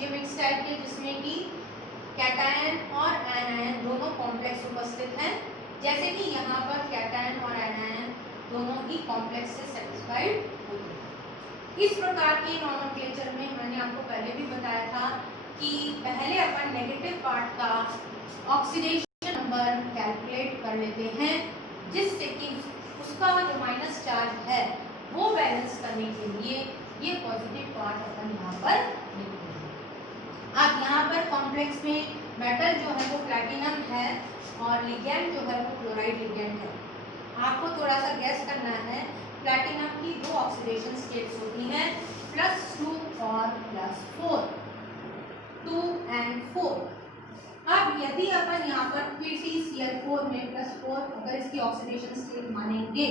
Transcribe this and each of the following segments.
ये mix type के जिसमें कि कैटायन और एनायन दोनों कॉम्प्लेक्स उपस्थित हैं, जैसे कि यहाँ पर कैटायन और एनायन दोनों ही कॉम्प्लेक्स से सेटिस्फाइड होते हैं। इस प्रकार के नोमेनक्लेचर में मैंने आपको पहले भी बताया था कि पहले अपन नेगेटिव पार्ट का ऑक्सीडेशन नंबर कैलकुलेट कर लेते हैं, जिससे कि उसका जो माइनस चार्ज है वो बैलेंस करने के लिए ये पॉजिटिव पार्ट अपन यहाँ पर लिखते हैं। अब यहाँ पर कॉम्प्लेक्स में मेटल जो है वो प्लैटिनम है और लिगेंड जो है वो क्लोराइड लिगेंड है। आपको थोड़ा सा गैस करना है। प्लैटिनम की दो ऑक्सीडेशन स्टेट्स होती हैं, +2 और +4, 2 and 4। अब यदि अपन यहाँ पर PtCl4 में +4 अगर इसकी ऑक्सीडेशन स्टेट मानेंगे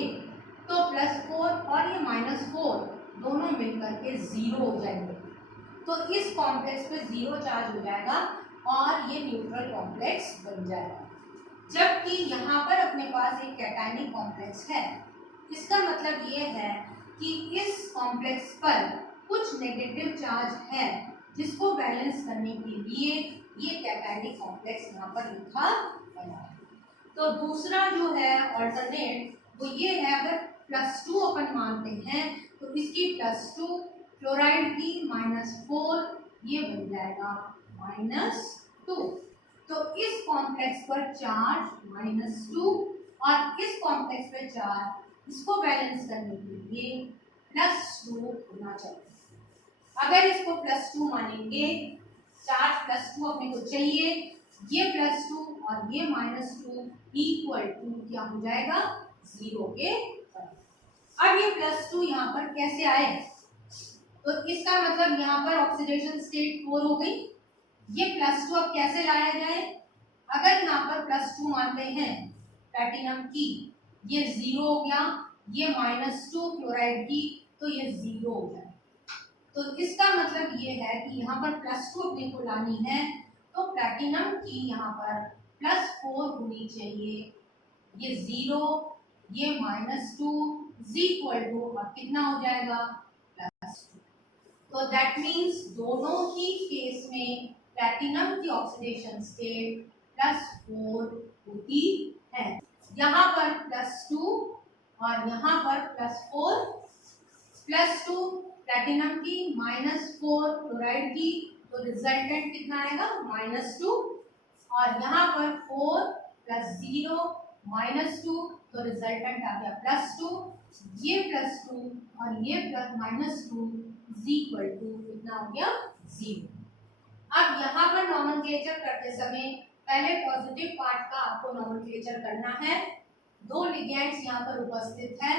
तो +4 और ये -4 दोनों मिलकर के 0 हो जाएंगे, तो इस कॉम्प्लेक्स पे 0 चार्ज हो जाएगा और ये न्यूट्रल कॉम्प्लेक्स बन जाएगा। जबकि यहाँ पर अपने पास एक कैटायनिक कॉम्प्लेक्स है, इसका मतलब ये है कि इस कॉम्प्लेक्स पर कुछ नेगेटिव चार्ज है, जिसको बैलेंस करने के लिए ये कैटायनिक कॉम्प्लेक्स यहाँ पर लिखा गया है। तो दूसरा जो है ऑल्टरनेट वो ये है, अगर +2 अपन मानते हैं तो इसकी +2 क्लोराइड की -4 ये बन जाएगा -2। तो इस कॉम्प्लेक्स पर चार्ज -2 और इस कॉम्प्लेक्स पर चार्ज, इसको बैलेंस करने के लिए +2 होना चाहिए। अगर इसको +2 मानेंगे, चार्ज +2 अपने को चाहिए, ये +2 और ये -2 इक्वल टू क्या हो जाएगा, 0 के बराबर। अब ये +2 यहाँ पर कैसे आए, तो इसका मतलब यहाँ पर ऑक्सीडेशन स्टेट 4 हो गई। ये +2 अब कैसे लाया जाए, अगर यहाँ पर +2 मानते हैं प्लैटिनम की, ये 0 हो गया, ये -2 क्लोराइड की, तो ये 0 हो जाए। तो इसका मतलब ये है कि यहाँ पर +2 अपने को लानी है, तो प्लैटिनम की यहाँ पर +4 होनी चाहिए, ये 0, ये -2 इक्वल टू और कितना हो जाएगा, +2। तो दैट मीन्स दोनों ही केस में प्लैटिनम की ऑक्सीडेशन स्टेट +4 होती है। यहाँ पर +2 और यहाँ पर +4, +2 प्लैटिनम की, -4 क्लोराइड की, तो रिजल्टेंट कितना आएगा, -2, और यहाँ पर 4 + 0 -2, तो रिजल्टेंट आ गया +2, ये +2 और ये -2 इक्वल टू कितना हो गया, 0। अब यहाँ पर नोमेनक्लेचर करते समय पहले पॉजिटिव पार्ट का आपको नोमेनक्लेचर करना है। दो लिगेंड्स यहाँ पर उपस्थित है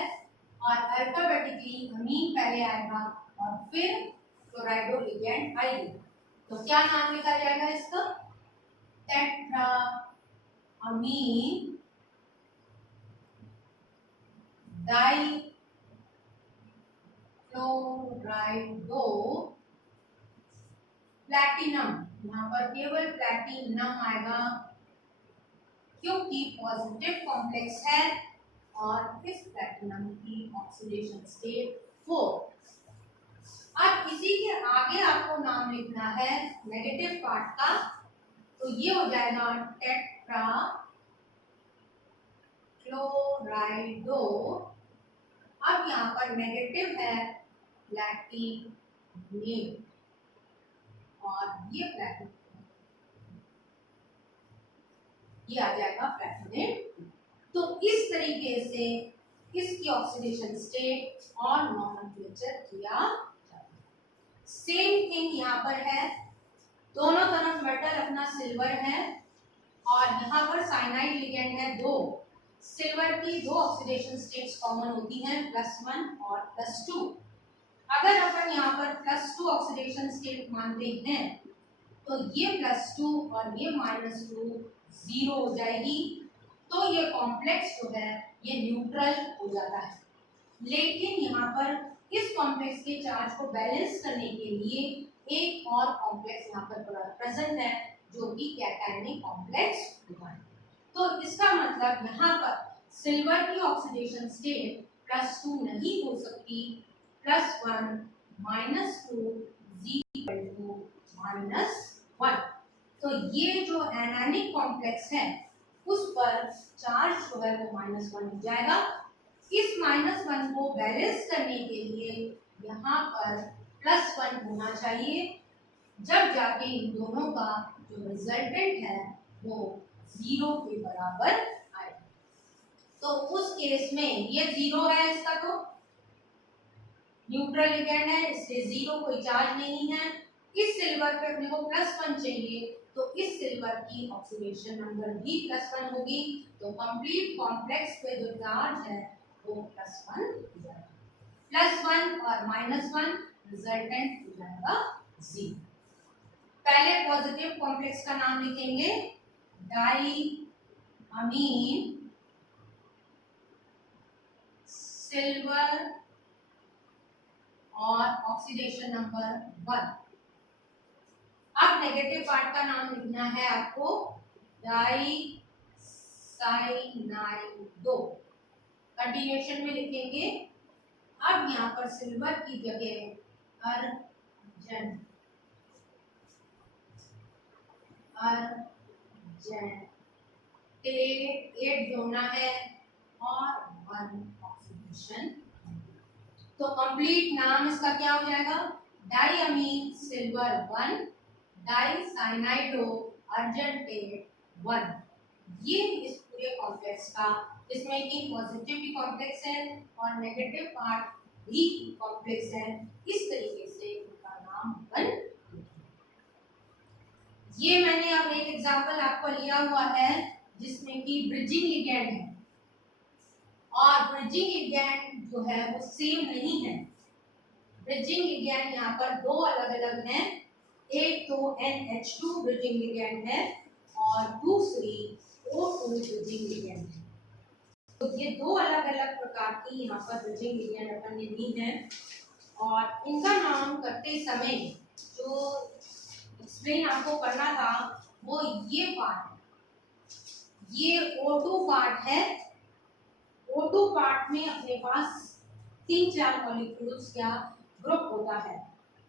और अल्फाबेटिकली अमीन पहले आएगा और फिर क्लोराइडो लिगेंड आएगी। तो क्या नाम लिखा जाएगा इसका, टेट्रा अमीन डाई क्लोराइडो प्लैटिनम। यहाँ पर केवल प्लैटिनम आएगा क्योंकि पॉजिटिव कॉम्प्लेक्स है और इस प्लैटिनम की ऑक्सीडेशन स्टेट 4। अब इसी के आगे आपको नाम लिखना है नेगेटिव पार्ट का, तो ये हो जाएगा टेट्रा क्लोराइडो। अब यहाँ पर नेगेटिव है प्लैटिनेट और ये प्लैटिनम, ये आ जाएगा प्लैटिनेट। तो इस तरीके से इसकी ऑक्सीडेशन स्टेट और नोमेनक्लेचर किया जाता है। सेम थिंग यहाँ पर है, दोनों तरफ मेटल अपना सिल्वर है और यहाँ पर साइनाइड लिगेंड है 2। सिल्वर की दो ऑक्सीडेशन स्टेट्स कॉमन होती हैं, +1 और +2। अगर अपन यहाँ पर +2 ऑक्सीडेशन स्टेट मानते हैं तो ये +2 और ये -2 0 हो जाएगी, तो ये कॉम्प्लेक्स जो है ये न्यूट्रल हो जाता है। लेकिन यहाँ पर इस कॉम्प्लेक्स के चार्ज को बैलेंस करने के लिए एक और कॉम्प्लेक्स यहाँ पर प्रेजेंट है, जो कि कैटायनिक कॉम्प्लेक्स होता है। तो इसका मतलब यहाँ पर सिल्वर की ऑक्सीडेशन स्टेट +2 नहीं हो सकती, +1 -2 इक्वल टू -1। तो ये जो एनायनिक कॉम्प्लेक्स है उस पर चार्ज जो है वो -1 हो जाएगा। इस -1 को बैलेंस करने के लिए यहाँ पर +1 होना चाहिए, जब जाके इन दोनों का जो रिजल्टेंट है वो 0 के बराबर आए। तो उस केस में ये 0 है, इसका तो न्यूट्रल लिगेंड है, इसलिए 0 कोई चार्ज नहीं है। इस सिल्वर पे अपने को +1 चाहिए, तो इस सिल्वर की ऑक्सीडेशन नंबर भी +1 होगी। तो कंप्लीट कॉम्प्लेक्स पे जो चार्ज है वो +1 हो जाएगा। +1 और -1 रिजल्टेंट हो जाएगा 0। पहले पॉजिटिव कॉम्प्लेक्स का नाम लिखेंगे डाई अमीन सिल्वर और ऑक्सीडेशन नंबर 1। अब नेगेटिव पार्ट का नाम लिखना है आपको डाई साइनाइडो। कंटिन्यूएशन में लिखेंगे। अब यहाँ पर सिल्वर की जगह अर्जेंट एट जोड़ना है और 1 ऑक्सीडेशन। तो कंप्लीट नाम इसका क्या हो जाएगा? डाईअमीन सिल्वर 1 डाई साइनाइडो अर्जेंटेट 1। ये इस पूरे कॉम्प्लेक्स का, इसमें कि पॉजिटिव भी कॉम्प्लेक्स है और नेगेटिव पार्ट भी कॉम्प्लेक्स है, इस तरीके से उनका नाम बन। ये मैंने अब एक एग्जांपल आपको लिया हुआ है जिसमें कि ब्रिजिंग लिगैंड है, और ब्रिजिंग लिगैंड जो है वो सेम नहीं है। ब्रिजिंग लिगैंड यहाँ पर दो अलग अलग हैं। एक तो NH2 ब्रिजिंग लिगैंड है और दूसरी O2 ब्रिजिंग लिगैंड है। तो ये दो अलग अलग प्रकार की यहाँ पर ब्रिजिंग लिगैंड अपन ने ली है, और इनका नाम करते समय जो एक्सप्लेन आपको करना था वो ये पार्ट है, ये O2 पार्ट है। O2 पार्ट में अपने पास 3-4 मॉलिक्यूल्स या ग्रुप होता है।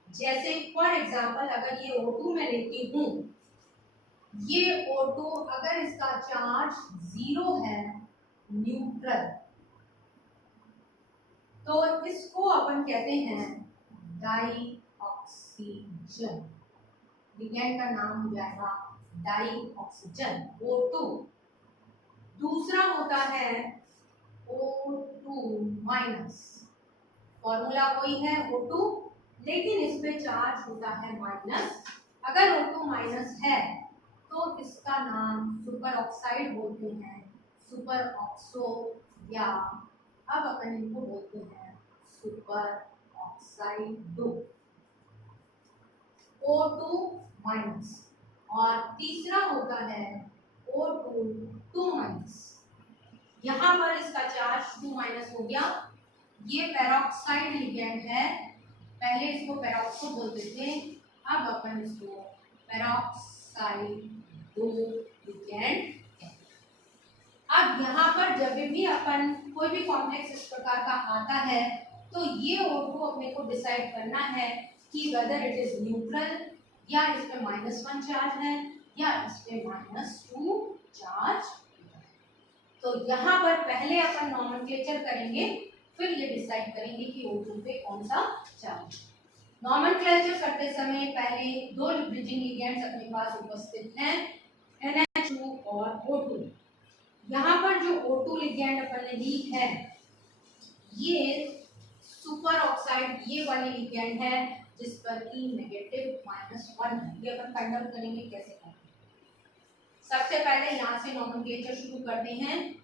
जैसे फॉर एग्जांपल अगर ये O2 में लेती हूँ, ये O2 अगर इसका चार्ज 0 है न्यूट्रल, तो इसको अपन कहते हैं डाई ऑक्सीजन। लिगैंड का नाम हो जाएगा डाई ऑक्सीजन O2। दूसरा होता है O2 माइनस, फॉर्मूला वही है O2, लेकिन इस पे चार्ज होता है माइनस। अगर O2 माइनस है तो इसका नाम सुपर ऑक्साइड बोलते हैं, सुपर ऑक्सो, या अब अपन इनको बोलते हैं सुपर ऑक्साइडो। O2 minus. और तीसरा होता है O2 2 माइनस। यहाँ पर इसका चार्ज 2 माइनस हो गया। ये पेरोक्साइड लिगैंड है, पहले इसको पेरोक्सो बोलते थे, अब अपन इसको पेरोक्साइडो लिगैंड। अब यहाँ पर जब भी अपन कोई भी कॉम्प्लेक्स इस प्रकार का आता है तो ये O2 अपने को डिसाइड करना है कि वेदर इट इज न्यूट्रल, या इस पे -1 चार्ज है या इस पे -2 चार्ज। तो यहाँ पर पहले अपन नॉमेनक्लेचर करेंगे, फिर ये डिसाइड करेंगे कि O2 पे कौन सा चार्ज। नॉमेनक्लेचर करते समय पहले दो ब्रिजिंग लिगैंड्स अपने पास उपस्थित हैं, NH2 और O2। यहाँ पर जो O2 लिगैंड अपन ने ली है, ये सुपर ऑक्साइड ये वाली लिगैंड है जिस पर की -1 है। ये अपन फाइंड आउट करेंगे कैसे करेंगे। सबसे पहले यहाँ से नॉमेनक्लेचर शुरू करते हैं।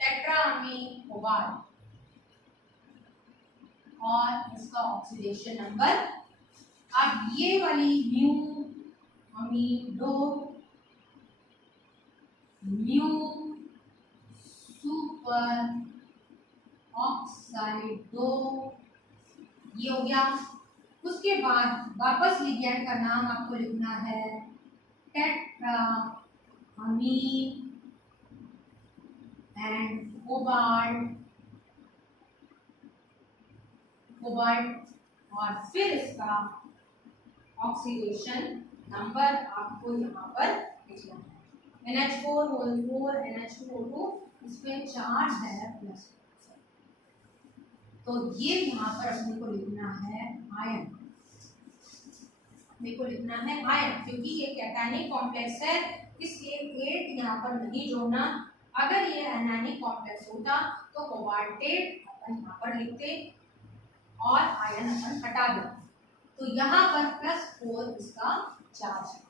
टेट्राअमीन कोबाल्ट, और इसका ऑक्सीडेशन नंबर। अब ये वाली म्यू अमीडो, म्यू सुपर ऑक्साइडो, ये हो गया। उसके बाद वापस लिगैंड का नाम आपको लिखना है टेट्राअमीन एंड कोबाल्ट, कोबाल्ट और फिर इसका ऑक्सीडेशन नंबर आपको यहाँ पर लिखना है। NH4 NH2O2 इसमें चार्ज है प्लस, तो ये यहाँ पर अपने को लिखना है आयन, अपने को लिखना है आयन, क्योंकि ये कैटायनिक कॉम्प्लेक्स है इसलिए 8 यहाँ पर नहीं जोड़ना। अगर ये एनायनिक कॉम्प्लेक्स होता तो कोबाल्टेट अपन यहाँ पर लिखते और आयन अपन हटा देते। तो यहाँ पर +4 इसका चार्ज है।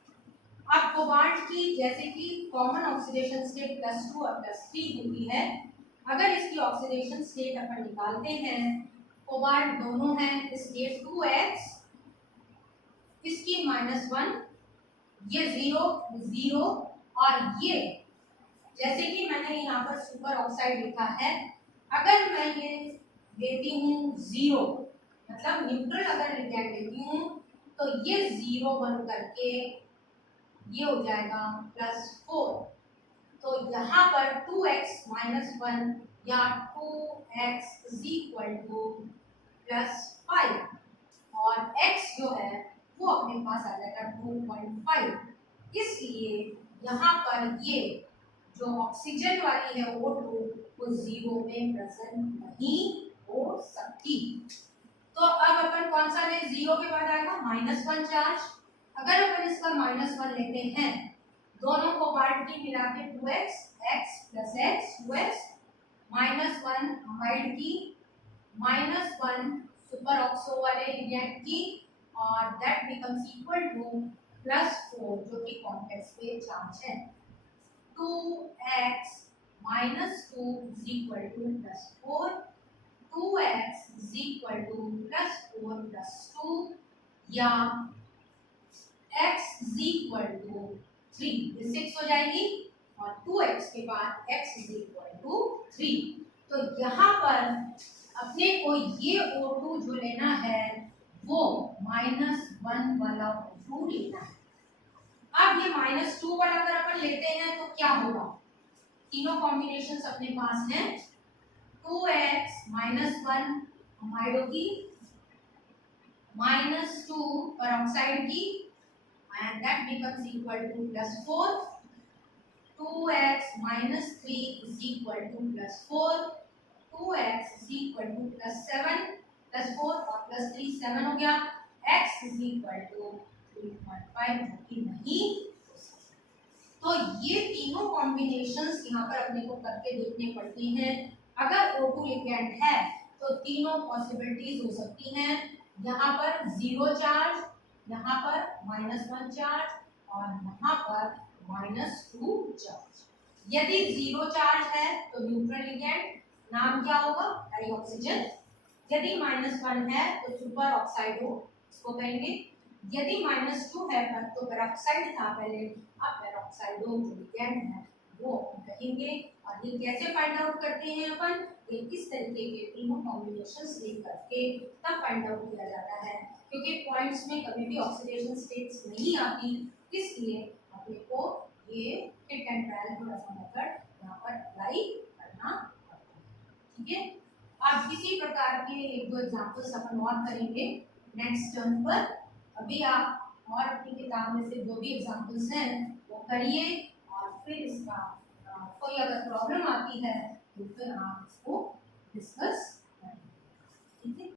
अब कोबाल्ट की जैसे कि कॉमन ऑक्सीडेशन स्टेट +2 और +3 होती है, अगर इसकी ऑक्सीडेशन स्टेट अपन निकालते हैं, कोबाल्ट दोनों हैं, स्टेट 2x, इसकी -1, ये 0 0 और ये जैसे कि मैंने यहाँ पर सुपर ऑक्साइड लिखा है, अगर मैं ये लेती हूँ 0 मतलब न्यूट्रल अगर लिगेंड लेती हूँ तो ये 0 बन करके ये हो जाएगा +4। तो यहाँ पर 2x - 1 या 2x = +5 और x जो है वो अपने पास आ जाएगा 2.5। इसलिए यहाँ पर ये जो ऑक्सीजन वाली है O2 वो 0 में प्रेजेंट नहीं हो सकती। तो अब अपन कौन सा ले, 0 के बाद आएगा -1 चार्ज। अगर अपन इसका -1 लेते हैं, दोनों को पार्ट की मिला के 2x x + x 2x -1 amide की -1 सुपर ऑक्सो वाले लिगेंड की और दैट बिकम्स इक्वल टू +4 जो कि कॉम्प्लेक्स पे चार्ज है। 2x - 2 = +4, 2x = +4 + 2 या x = 3, ये 6 हो जाएगी और 2x के बाद x = 3। तो यहाँ पर अपने को ये O2 जो लेना है वो -1 वाला O2 लेना है। अब ये -2 वाला अगर अपन लेते हैं तो क्या होगा, तीनों कॉम्बिनेशंस अपने पास हैं, 2x - 1 अमाइडो की, -2 पेरोक्साइड की and that becomes equal to +4, 2x - 3 = +4, 2x = +7, +4 और +3 7 हो गया, x = 3.5 जो कि नहीं हो सकता। तो ये तीनों कॉम्बिनेशंस यहाँ पर अपने को करके देखने पड़ती हैं। अगर O2 लिगेंड है तो तीनों पॉसिबिलिटीज हो सकती हैं, यहाँ पर 0 चार्ज, यहाँ पर -1 चार्ज और यहाँ पर -2 चार्ज। यदि 0 चार्ज है तो न्यूट्रल लिगेंड, नाम क्या होगा, डाइऑक्सीजन। यदि -1 है तो सुपर ऑक्साइडो इसको कहेंगे। यदि -2 है तो पेरोक्साइड था पहले, अब पेरोक्साइडो जो लिगेंड है वो कहेंगे। और ये कैसे फाइंड आउट करते हैं अपन, इस तरीके के तीनों कॉम्बिनेशंस लेकर करके तब फाइंड आउट किया जाता है, क्योंकि पॉइंट्स में कभी भी ऑक्सीडेशन स्टेट्स नहीं आती, इसलिए अपने को ये हिट एंड ट्रायल थोड़ा सा मेथड यहाँ पर अप्लाई करना पड़ता है। ठीक है, अब इसी प्रकार के एक दो एग्जांपल्स अपन और करेंगे नेक्स्ट टर्न पर। अभी आप और अपनी किताब में से जो भी एग्जांपल्स हैं वो करिए और फिर इसका कोई अगर प्रॉब्लम आती है तो फिर आप इसको डिस्कस करें। ठीक है।